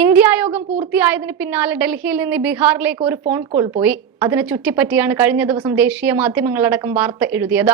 India യോഗം പൂർത്തിയായതിന് പിന്നാലെ ഡൽഹിയിൽ നിന്ന് ബീഹാറിലേക്ക് ഒരു ഫോൺ കോൾ പോയി. അതിനെ ചുറ്റിപ്പറ്റിയാണ് കഴിഞ്ഞ ദിവസം ദേശീയ മാധ്യമങ്ങളടക്കം വാർത്ത എഴുതിയത്.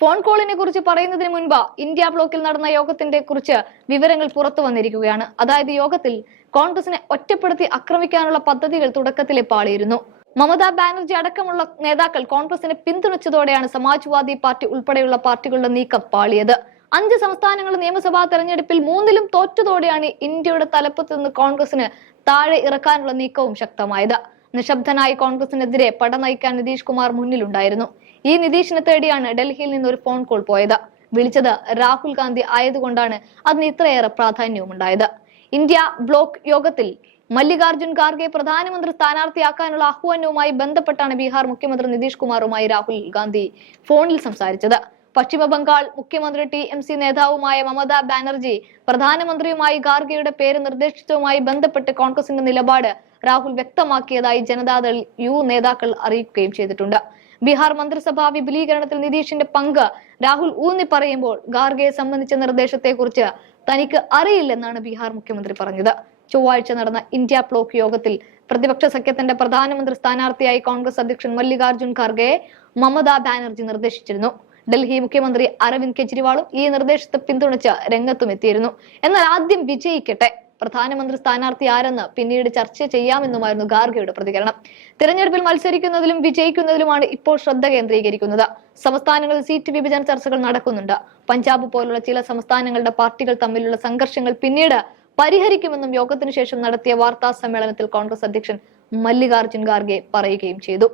ഫോൺ കോളിനെ കുറിച്ച് പറയുന്നതിന് മുൻപ് ഇന്ത്യ ബ്ലോക്കിൽ നടന്ന യോഗത്തിന്റെ കുറിച്ച് വിവരങ്ങൾ പുറത്തു വന്നിരിക്കുകയാണ്. അതായത് യോഗത്തിൽ കോൺഗ്രസിനെ ഒറ്റപ്പെടുത്തി ആക്രമിക്കാനുള്ള പദ്ധതികൾ തുടക്കത്തിലെ പാളിയിരുന്നു. മമതാ ബാനർജി അടക്കമുള്ള നേതാക്കൾ കോൺഗ്രസിനെ പിന്തുണച്ചതോടെയാണ് സമാജ്വാദി പാർട്ടി ഉൾപ്പെടെയുള്ള പാർട്ടികളുടെ നീക്കം പാളിയത്. അഞ്ച് സംസ്ഥാനങ്ങളുടെ നിയമസഭാ തെരഞ്ഞെടുപ്പിൽ മൂന്നിലും തോറ്റതോടെയാണ് ഇന്ത്യയുടെ തലപ്പത്ത് നിന്ന് കോൺഗ്രസിന് താഴെ ഇറക്കാനുള്ള നീക്കവും ശക്തമായത്. നിശബ്ദനായി കോൺഗ്രസിനെതിരെ പട നയിക്കാൻ നിതീഷ് കുമാർ മുന്നിലുണ്ടായിരുന്നു. ഈ നിതീഷിനെ തേടിയാണ് ഡൽഹിയിൽ നിന്ന് ഒരു ഫോൺ കോൾ പോയത്. വിളിച്ചത് രാഹുൽ ഗാന്ധി ആയതുകൊണ്ടാണ് അതിന് ഇത്രയേറെ പ്രാധാന്യവും ഉണ്ടായത് ഇന്ത്യ ബ്ലോക്ക് യോഗത്തിൽ മല്ലികാർജുൻ ഖാർഗെ പ്രധാനമന്ത്രി സ്ഥാനാർത്ഥിയാക്കാനുള്ള ആഹ്വാനവുമായി ബന്ധപ്പെട്ടാണ് ബീഹാർ മുഖ്യമന്ത്രി നിതീഷ് കുമാറുമായി രാഹുൽ ഗാന്ധി ഫോണിൽ സംസാരിച്ചത്. പശ്ചിമ ബംഗാൾ മുഖ്യമന്ത്രി ടി എം സി നേതാവുമായ മമതാ ബാനർജി പ്രധാനമന്ത്രിയുമായി ഗാർഗിയുടെ പേര് നിർദ്ദേശിച്ചതുമായി ബന്ധപ്പെട്ട് കോൺഗ്രസിന്റെ നിലപാട് രാഹുൽ വ്യക്തമാക്കിയതായി ജനതാദൾ യു നേതാക്കൾ അറിയിക്കുകയും ചെയ്തിട്ടുണ്ട്. ബീഹാർ മന്ത്രിസഭാ വിപുലീകരണത്തിൽ നിതീഷിന്റെ പങ്ക് രാഹുൽ ഊന്നി പറയുമ്പോൾ ഗാർഗയെ സംബന്ധിച്ച നിർദ്ദേശത്തെക്കുറിച്ച് തനിക്ക് അറിയില്ലെന്നാണ് ബീഹാർ മുഖ്യമന്ത്രി പറഞ്ഞത്. ചൊവ്വാഴ്ച നടന്ന ഇന്ത്യ ബ്ലോക്ക് യോഗത്തിൽ പ്രതിപക്ഷ സഖ്യത്തിന്റെ പ്രധാനമന്ത്രി സ്ഥാനാർത്ഥിയായി കോൺഗ്രസ് അധ്യക്ഷൻ മല്ലികാർജുൻ ഖാർഗെയെ മമതാ ബാനർജി നിർദ്ദേശിച്ചിരുന്നു. ഡൽഹി മുഖ്യമന്ത്രി അരവിന്ദ് കെജ്രിവാളും ഈ നിർദ്ദേശത്തെ പിന്തുണച്ച് രംഗത്തുമെത്തിയിരുന്നു. എന്നാൽ ആദ്യം വിജയിക്കട്ടെ. പ്രധാനമന്ത്രി സ്ഥാനാർത്ഥി ആരെന്ന് പിന്നീട് ചർച്ച ചെയ്യാമെന്നുമായിരുന്നു ഗാർഗയുടെ പ്രതികരണം. തിരഞ്ഞെടുപ്പിൽ മത്സരിക്കുന്നതിലും വിജയിക്കുന്നതിലുമാണ് ഇപ്പോൾ ശ്രദ്ധ കേന്ദ്രീകരിക്കുന്നത്. സംസ്ഥാനങ്ങളിൽ സീറ്റ് വിഭജന ചർച്ചകൾ നടക്കുന്നുണ്ട്. പഞ്ചാബ് പോലുള്ള ചില സംസ്ഥാനങ്ങളുടെ പാർട്ടികൾ തമ്മിലുള്ള സംഘർഷങ്ങൾ പിന്നീട് പരിഹരിക്കുമെന്നും യോഗത്തിനു ശേഷം നടത്തിയ വാർത്താ സമ്മേളനത്തിൽ കോൺഗ്രസ് അധ്യക്ഷൻ മല്ലികാർജുൻ ഖാർഗെ പറയുകയും ചെയ്തു.